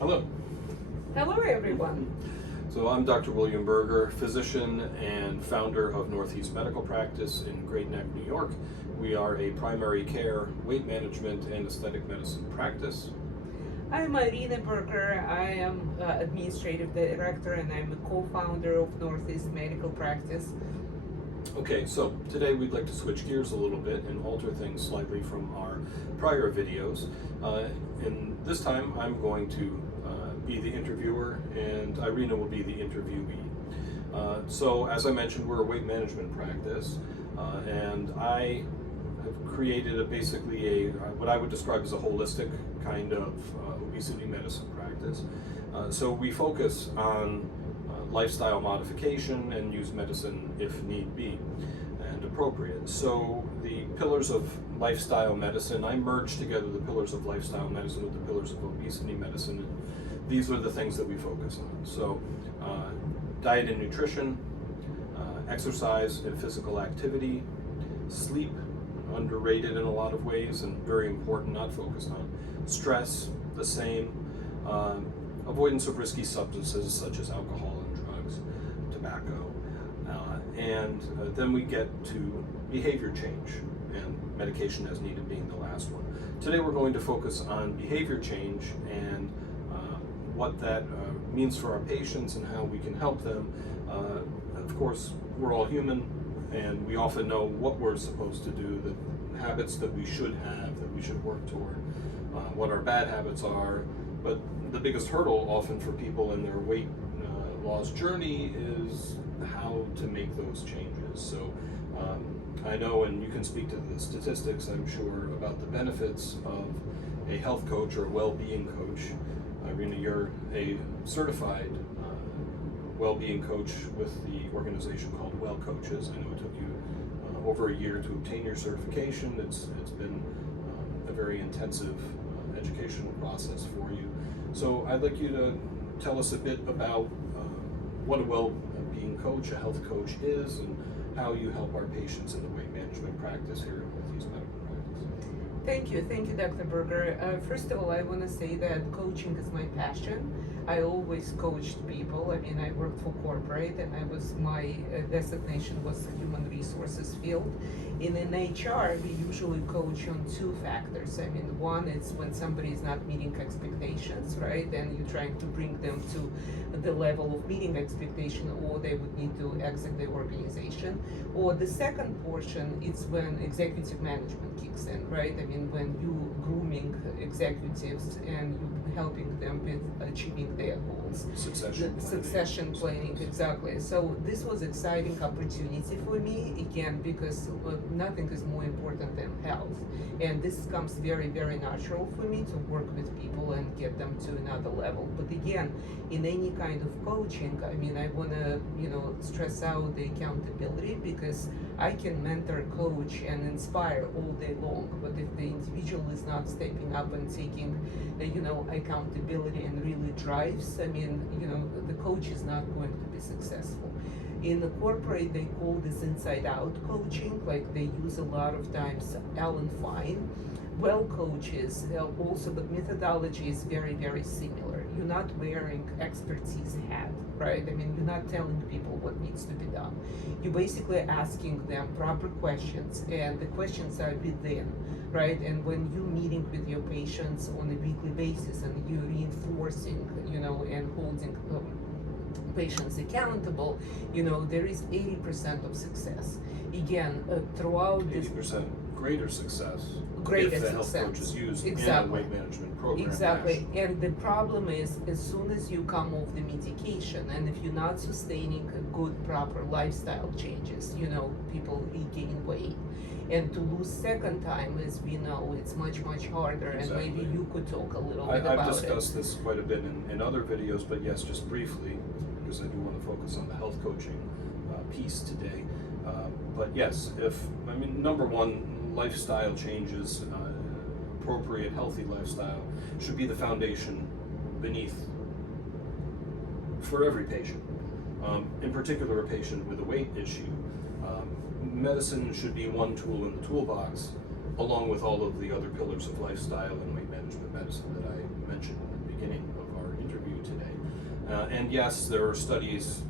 Hello. Hello, everyone. So I'm Dr. William Berger, physician and founder of Northeast Medical Practice in Great Neck, New York. We are a primary care, weight management, and aesthetic medicine practice. I'm Irina Berger. I am administrative director and I'm a co-founder of Northeast Medical Practice. Okay, so today we'd like to switch gears a little bit and alter things slightly from our prior videos. And this time I'm going to be the interviewer and Irina will be the interviewee. So as I mentioned, we're a weight management practice and I have created basically what I would describe as a holistic kind of obesity medicine practice. So we focus on lifestyle modification and use medicine if need be and appropriate. So the pillars of lifestyle medicine, I merge together the pillars of lifestyle medicine with the pillars of obesity medicine. And these are the things that we focus on. So diet and nutrition, exercise and physical activity, sleep, underrated in a lot of ways and very important, not focused on. Stress, the same. Avoidance of risky substances such as alcohol and drugs, tobacco. And then we get to behavior change and medication as needed being the last one. Today we're going to focus on behavior change and what that means for our patients and how we can help them. Of course, we're all human and we often know what we're supposed to do, the habits that we should have, that we should work toward, what our bad habits are. But the biggest hurdle often for people in their weight loss journey is how to make those changes. So I know, and you can speak to the statistics, I'm sure, about the benefits of a health coach or a well-being coach. Irina, you're a certified well-being coach with the organization called Well Coaches. I know it took you over a year to obtain your certification. It's been a very intensive educational process for you. So I'd like you to tell us a bit about what a well-being coach, a health coach is, and how you help our patients in the weight management practice here at Northeast Medical Practice. Thank you, Dr. Berger. First of all, I want to say that coaching is my passion. I always coached people. I mean, I worked for corporate, and my designation was the human resources field. In HR, we usually coach on two factors. I mean, one is when somebody is not meeting expectations, right? And you're trying to bring them to the level of meeting expectation, or they would need to exit the organization. Or the second portion is when executive management kicks in, right? I mean, when you grooming executives and you helping them with achieving their goals. Succession planning, exactly. So this was exciting opportunity for me, again, because nothing is more important than health. And this comes very, very natural for me to work with people and get them to another level. But again, in any kind of coaching, I mean, I want to, stress out the accountability, because I can mentor, coach, and inspire all day long. But if the individual is not stepping up and taking, accountability and really drives, I mean, the coach is not going to be successful. In the corporate, they call this inside-out coaching, like they use a lot of times Alan Fine. Well coaches also, but methodology is very, very similar. You're not wearing expertise hat, right? I mean, you're not telling people what needs to be done. You're basically asking them proper questions, and the questions are within, right? And when you're meeting with your patients on a weekly basis and you're reinforcing, and holding patients accountable, there is 80% of success. Again, throughout 80% greater success if the health coach is used in a weight management program. Exactly. And the problem is, as soon as you come off the medication, and if you're not sustaining good, proper lifestyle changes, people gain weight. And to lose second time, as we know, it's much, much harder. Exactly. And maybe you could talk a little bit about it. I've discussed this quite a bit in other videos, but yes, just briefly, because I do want to focus on the health coaching piece today. But yes, number one, lifestyle changes, appropriate healthy lifestyle should be the foundation beneath for every patient. In particular, a patient with a weight issue. Medicine should be one tool in the toolbox, along with all of the other pillars of lifestyle and weight management medicine that I mentioned at the beginning of our And yes, there are studies,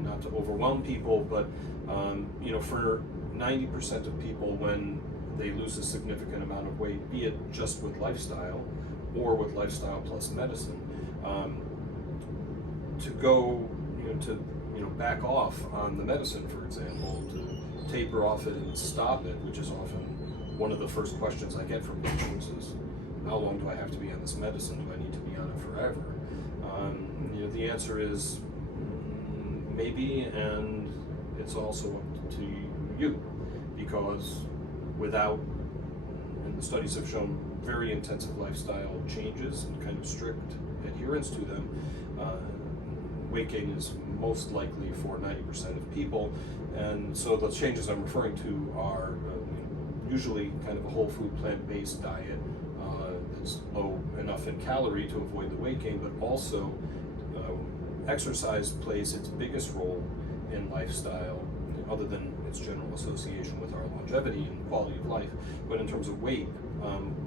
not to overwhelm people, but for 90% of people, when they lose a significant amount of weight, be it just with lifestyle or with lifestyle plus medicine, to go, back off on the medicine, for example, to taper off it and stop it, which is often one of the first questions I get from patients is, how long do I have to be on this medicine? Do I need to be on it forever? The answer is maybe, and it's also up to you, because without, and the studies have shown very intensive lifestyle changes and kind of strict adherence to them, weight gain is most likely for 90% of people. And so the changes I'm referring to are usually kind of a whole food plant-based diet that's low enough in calorie to avoid the weight gain, but also exercise plays its biggest role in lifestyle, other than its general association with our longevity and quality of life. But in terms of weight,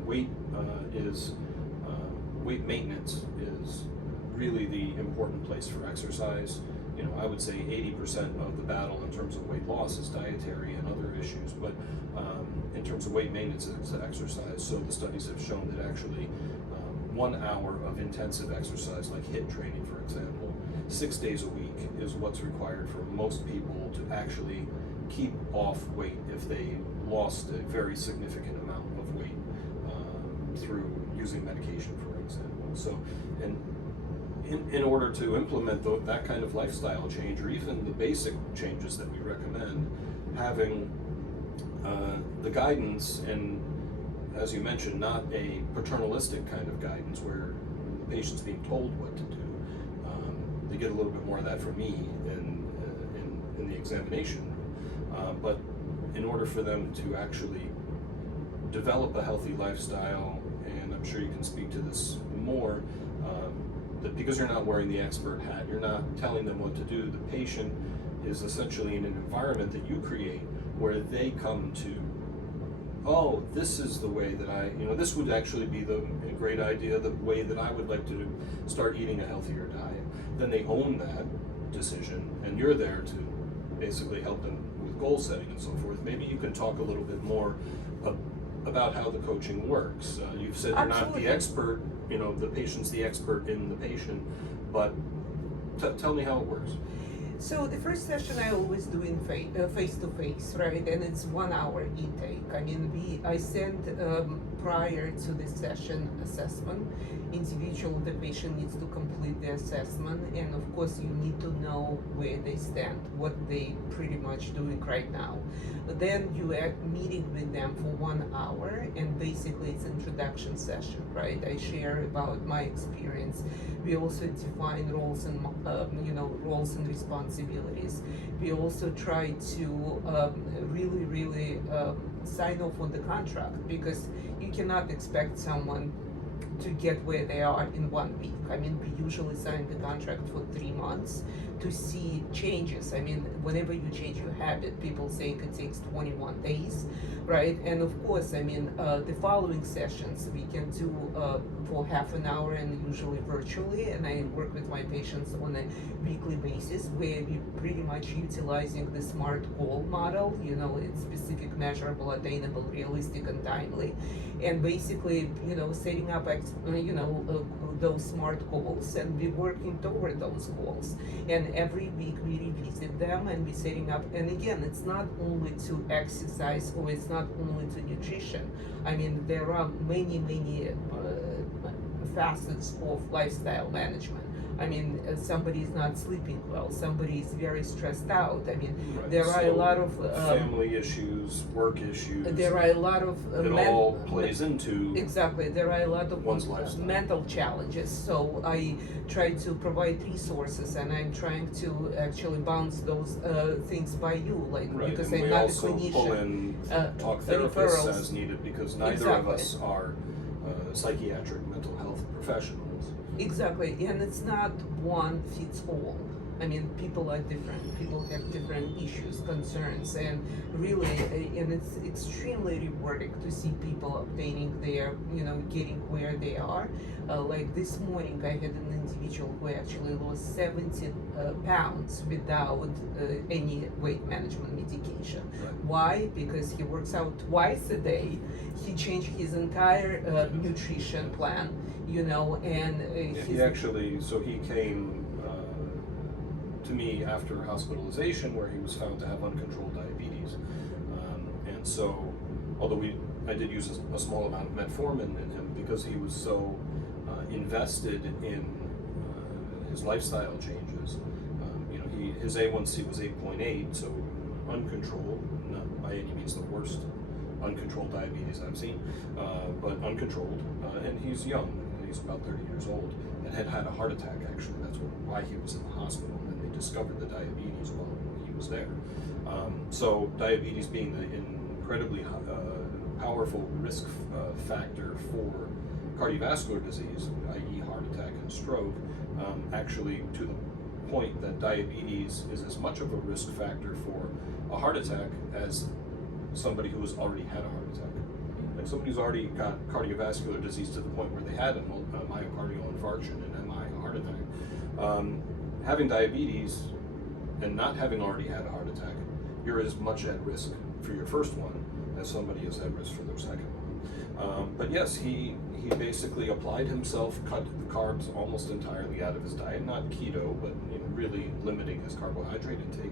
weight maintenance is really the important place for exercise. I would say 80% of the battle in terms of weight loss is dietary and other issues, but in terms of weight maintenance, it's exercise. So the studies have shown that actually 1 hour of intensive exercise, like HIIT training, for example, 6 days a week is what's required for most people to actually keep off weight if they lost a very significant amount of weight through using medication, for example. So, and in order to implement that kind of lifestyle change, or even the basic changes that we recommend, having the guidance, and as you mentioned, not a paternalistic kind of guidance where the patient's being told what to do. They get a little bit more of that from me in the examination. But in order for them to actually develop a healthy lifestyle, and I'm sure you can speak to this more, that because you're not wearing the expert hat, you're not telling them what to do, the patient is essentially in an environment that you create where they come to, oh, this is the way that this would actually be a great idea, the way that I would like to start eating a healthier diet. Then they own that decision, and you're there to basically help them with goal setting and so forth. Maybe you can talk a little bit more about how the coaching works. You've said you're not the expert, the patient's the expert in the patient, but tell me how it works. So the first session I always do in face-to-face, right? And it's 1 hour intake. I send prior to the session assessment. Individual, the patient needs to complete the assessment, and of course you need to know where they stand, what they pretty much doing right now. Then you are meeting with them for 1 hour, and basically it's introduction session, right? I share about my experience. We also define roles and roles and responsibilities. We also try to really sign off on the contract, because you cannot expect someone to get where they are in 1 week. We usually sign the contract for 3 months to see changes. Whenever you change your habit, people say it takes 21 days, right? And of course, the following sessions we can do for half an hour, and usually virtually, and I work with my patients on a weekly basis, where we pretty much utilizing the SMART goal model. It's specific, measurable, attainable, realistic, and timely. And basically, setting up those SMART goals, and we're working toward those goals. And every week we revisit them, and we're setting up, and again, it's not only to exercise, or it's not only to nutrition. There are many facets of lifestyle management. Somebody is not sleeping well, somebody is very stressed out. Right. There are a lot of family issues, work issues. There are a lot of it all plays into exactly. There are a lot of one's lifestyle. Mental challenges. So I try to provide resources, and I'm trying to actually bounce those things by you, right. Because and I'm we not a also clinician. pull in talk therapists referrals. as needed, because neither Exactly. of us are psychiatric mental health professionals. Exactly, and it's not one fits all. I mean, people are different. People have different issues, concerns, and really, and it's extremely rewarding to see people obtaining their, getting where they are. Like this morning, I had an individual who actually lost 70 pounds without any weight management medication. Right. Why? Because he works out twice a day. He changed his entire nutrition plan, and He came to me after hospitalization where he was found to have uncontrolled diabetes. And so, although I did use a small amount of metformin in him because he was so invested in his lifestyle changes. His A1C was 8.8, so uncontrolled, not by any means the worst uncontrolled diabetes I've seen, but uncontrolled, and he's young. He's about 30 years old and had a heart attack, actually. That's why he was in the hospital, and they discovered the diabetes while he was there. So diabetes being the incredibly powerful risk factor for cardiovascular disease, i.e. heart attack and stroke, actually to the point that diabetes is as much of a risk factor for a heart attack as somebody who has already had a heart attack. Like somebody who's already got cardiovascular disease to the point where they had a myocardial infarction and MI, a heart attack. Having diabetes and not having already had a heart attack, you're as much at risk for your first one as somebody is at risk for their second one. But yes, he basically applied himself, cut the carbs almost entirely out of his diet, not keto, but really limiting his carbohydrate intake,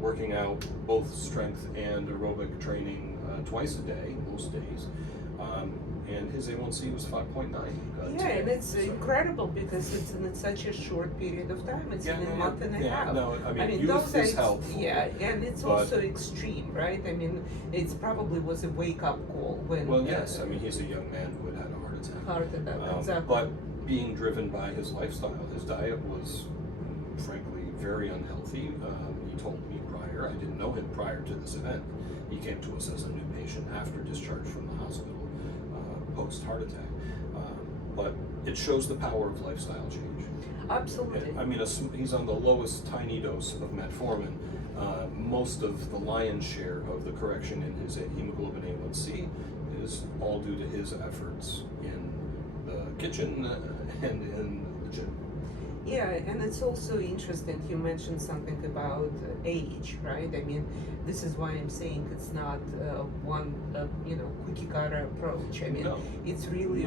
working out both strength and aerobic training twice a day, most days, and his A1C was 5.9. Yeah, and it's incredible because it's in such a short period of time. It's in a month and a half. No, I mean those youth is are helpful. Yeah, and it's also extreme, right? I mean, it's probably was a wake-up call when. Well, yes, I mean he's a young man who had had a heart attack. Heart attack, exactly. But being driven by his lifestyle, his diet was, frankly, very unhealthy. He told me prior. I didn't know him prior to this event. He came to us as a new patient after discharge from the hospital, post heart attack. But it shows the power of lifestyle change. Absolutely. I mean, he's on the lowest tiny dose of metformin. Most of the lion's share of the correction in his hemoglobin A1C is all due to his efforts in the kitchen and in the gym. Yeah, and it's also interesting. You mentioned something about age, right? I mean, this is why I'm saying it's not one, cookie cutter approach. I mean, No. it's really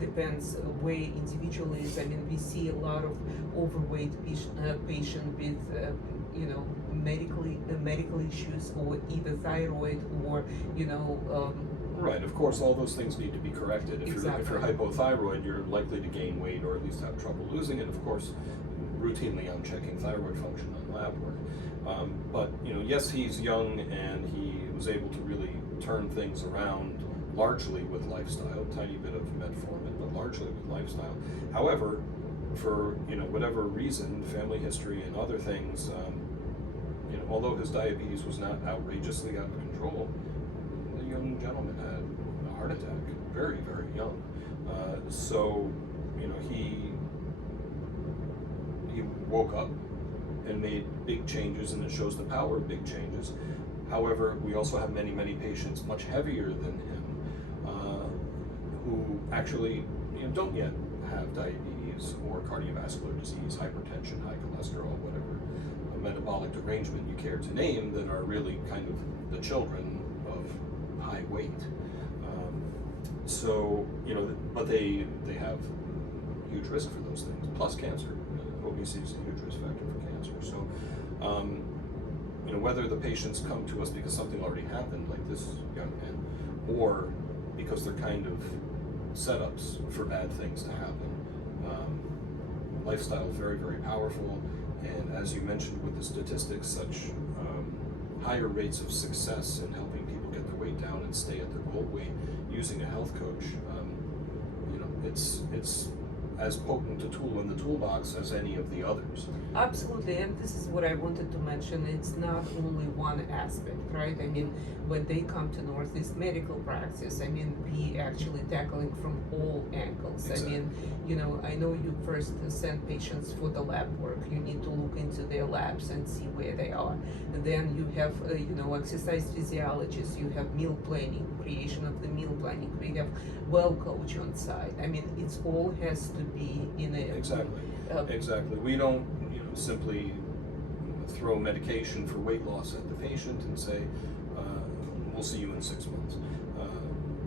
depends where individual is. I mean, we see a lot of overweight patient with, medical issues or either thyroid or, Right, of course, all those things need to be corrected. If Exactly. you're hypothyroid, you're likely to gain weight or at least have trouble losing it. Of course, routinely I'm checking thyroid function on lab work. But yes, he's young and he was able to really turn things around largely with lifestyle, tiny bit of metformin, but largely with lifestyle. However, for whatever reason, family history and other things, although his diabetes was not outrageously out of control, the young gentleman had a heart attack, very, very young. So he woke up and made big changes, and it shows the power of big changes. However, we also have many, many patients much heavier than him who actually don't yet have diabetes or cardiovascular disease, hypertension, high cholesterol, whatever metabolic derangement you care to name, that are really kind of the children of high weight. But they have huge risk for those things, plus cancer. Obesity is a huge risk factor for cancer. So, whether the patients come to us because something already happened, like this young man, or because they're kind of setups for bad things to happen, lifestyle is very, very powerful. And as you mentioned with the statistics, such higher rates of success in helping people get their weight down and stay at their goal weight using a health coach, it's as potent a tool in the toolbox as any of the others. Absolutely, and this is what I wanted to mention. It's not only one aspect, right? I mean, when they come to Northeast Medical Practice, I mean, we actually tackling from all angles. Exactly. I mean, you know, I know you first send patients for the lab work. You need to look into their labs and see where they are. And then you have, you know, exercise physiologists. You have meal planning, creation of the meal planning. We have well coach on site. I mean, it's all has to be in a Exactly. uh, Exactly. We don't, simply throw medication for weight loss at the patient and say, we'll see you in 6 months.